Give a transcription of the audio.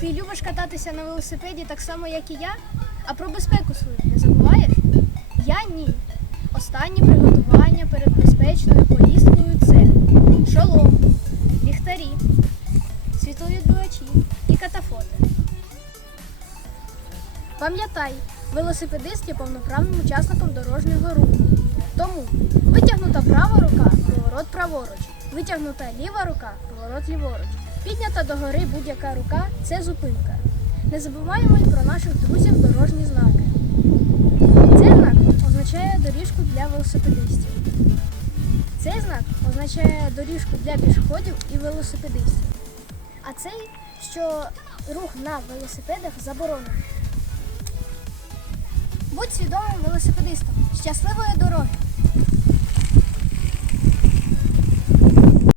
Ти любиш кататися на велосипеді так само, як і я? А про безпеку свою не забуваєш? Я ні. Останні приготування перед безпечною поїздкою це шолом, ліхтарі, світловідбивачі і катафоти. Пам'ятай, велосипедист є повноправним учасником дорожнього руху. Тому витягнута права рука, поворот праворуч, витягнута ліва рука, поворот ліворуч. Піднята догори будь-яка рука це зупинка. Не забуваємо й про наших друзів дорожні знаки. Цей знак означає доріжку для велосипедистів. Цей знак означає доріжку для пішоходів і велосипедистів. А цей, що рух на велосипедах заборонений. Будь свідомим велосипедистом. Щасливої дороги!